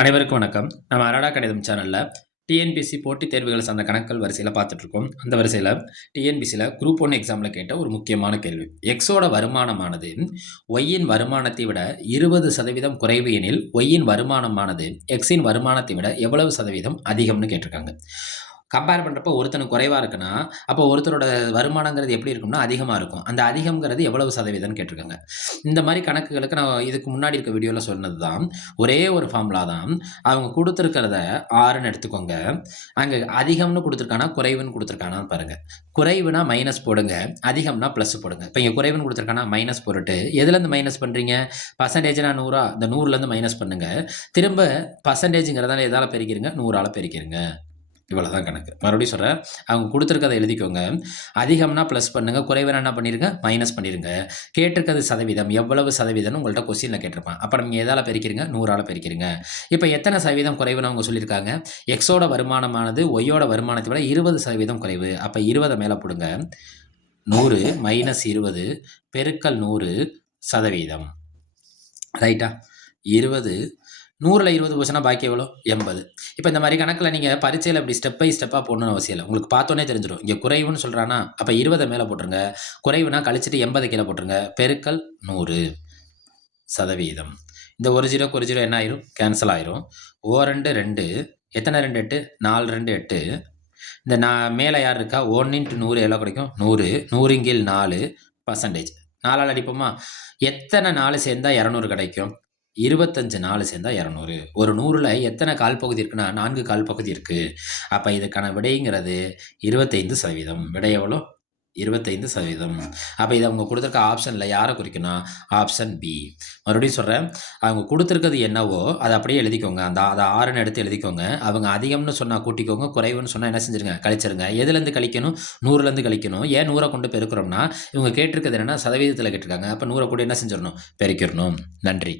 அனைவருக்கும் வணக்கம். நம்ம அரடா கணிதம் சேனலில் டிஎன்பிசி போட்டித் தேர்வுகள் சார்ந்த கணக்குகள் வரிசையில் பார்த்துட்ருக்கோம். அந்த வரிசையில் டிஎன்பிசியில் குரூப் ஒன் எக்ஸாமில் கேட்ட ஒரு முக்கியமான கேள்வி. எக்ஸோட வருமானமானது ஒய்யின் வருமானத்தை விட இருபது சதவீதம் குறைவு எனில் ஒய்யின் வருமானமானது எக்ஸின் வருமானத்தை விட எவ்வளவு சதவீதம் அதிகம்னு கேட்டிருக்காங்க. கம்பேர் பண்ணுறப்போ ஒருத்தனுக்கு குறைவாக இருக்குன்னா அப்போ ஒருத்தரோட வருமானங்கிறது எப்படி இருக்கும்னா அதிகமாக இருக்கும். அந்த அதிகம்ங்கிறது எவ்வளவு சதவீதம்னு கேட்டிருக்காங்க. இந்த மாதிரி கணக்குகளுக்கு நான் இதுக்கு முன்னாடி இருக்க வீடியோவில் சொன்னது தான் ஒரே ஒரு ஃபார்முலா தான். அவங்க கொடுத்துருக்கிறத ஆறுன்னு எடுத்துக்கோங்க. அங்கே அதிகம்னு கொடுத்துருக்கானா குறைவுன்னு கொடுத்துருக்கானான்னு பாருங்கள் குறைவுனா மைனஸ் போடுங்க. அதிகம்னா ப்ளஸ் போடுங்க. இப்போ இங்கே குறைவுன்னு கொடுத்துருக்கானா மைனஸ் போட்டுட்டு எதுலேருந்து மைனஸ் பண்ணுறீங்க பர்சன்டேஜ்னா நூறா இந்த நூறுலேருந்து மைனஸ் பண்ணுங்கள் திரும்ப பர்சன்டேஜுங்கிறதால எதால் பெருக்கிறீங்க நூறால் பெருக்கிறீங்க இவ்வளோ தான் கணக்கு. மறுபடியும் சொல்கிறேன் அவங்க கொடுத்துருக்கதை எழுதிக்கோங்க. அதிகம்னா ப்ளஸ் பண்ணுங்கள் குறைவான என்ன பண்ணிடுங்க மைனஸ் பண்ணிடுங்க கேட்டிருக்கிறது சதவீதம் எவ்வளவு சதவீதம்னு உங்கள்கிட்ட கொஸ்டினில் கேட்டிருப்பான். அப்போ நீங்கள் எதால் பெருக்கிறீங்க நூறால் பெருக்கிறீங்க இப்போ எத்தனை சதவீதம் குறைவுன்னு அவங்க சொல்லியிருக்காங்க? எக்ஸோட வருமானமானது ஒய்யோட வருமானத்தை விட இருபது சதவீதம் குறைவு. அப்போ இருபதை மேலே போடுங்க. நூறு மைனஸ் இருபது பெருக்கல் நூறு சதவீதம். ரைட்டா இருபது நூறில் இருபது போச்சுன்னா பாக்கி எவ்வளோ? எண்பது. இப்போ இந்த மாதிரி கணக்கில் நீங்கள் பரீட்சையில் இப்படி ஸ்டெப் பை ஸ்டெப்பாக போடணும்னு அவசியம் இல்லை. உங்களுக்கு பார்த்தோன்னே தெரிஞ்சிடும் இங்கே குறைவுன்னு சொல்கிறானா அப்போ இருபதை மேலே போட்டுருங்க. குறைவுனா கழிச்சிட்டு எண்பது கீழே போட்டுருங்க. பெருக்கல் நூறு சதவீதம். இந்த ஒரு ஜீரோக்கு ஒரு ஜீரோ என்ன ஆயிரும்? கேன்சல் ஆயிரும். ஓ ரெண்டு ரெண்டு எத்தனை ரெண்டு எட்டு? நாலு ரெண்டு எட்டு. இந்த நான் மேலே யார் இருக்கா? ஒன் இன்ட்டு நூறு எவ்வளோ கிடைக்கும்? நூறு. நூறுங்கில் நாலு பர்சன்டேஜ் நாலால் அடிப்போமா? எத்தனை நாலு சேர்ந்தால் இரநூறு கிடைக்கும்? இருபத்தஞ்சு நாலு சேர்ந்தா இரநூறு. ஒரு நூறில் எத்தனை கால் பகுதி இருக்குன்னா நான்கு கால் பகுதி இருக்குது அப்போ இதுக்கான விடைங்கிறது இருபத்தைந்து சதவீதம். விடை எவ்வளோ? இருபத்தைந்து சதவீதம். அப்போ இதை அவங்க கொடுத்துருக்க ஆப்ஷனில் யாரை குறிக்கணும் ஆப்ஷன் பி மறுபடியும் சொல்கிறேன் அவங்க கொடுத்துருக்கிறது என்னவோ அதை அப்படியே எழுதிக்கோங்க. அந்த அதை ஆறுன்னு எடுத்து எழுதிக்கோங்க. அவங்க அதிகம்னு சொன்னால் கூட்டிக்கோங்க. குறைவுன்னு சொன்னால் என்ன செஞ்சுருங்க? கழிச்சிருங்க. எதுலேருந்து கழிக்கணும்? நூறுலேருந்து கழிக்கணும். ஏன் நூறை கொண்டு பெருக்கிறோம்னா இவங்க கேட்டிருக்கிறது என்னென்னா சதவீதத்தில் கேட்டிருக்காங்க. அப்போ நூறை கூட என்ன செஞ்சிடணும்? பெருக்கிடணும். நன்றி.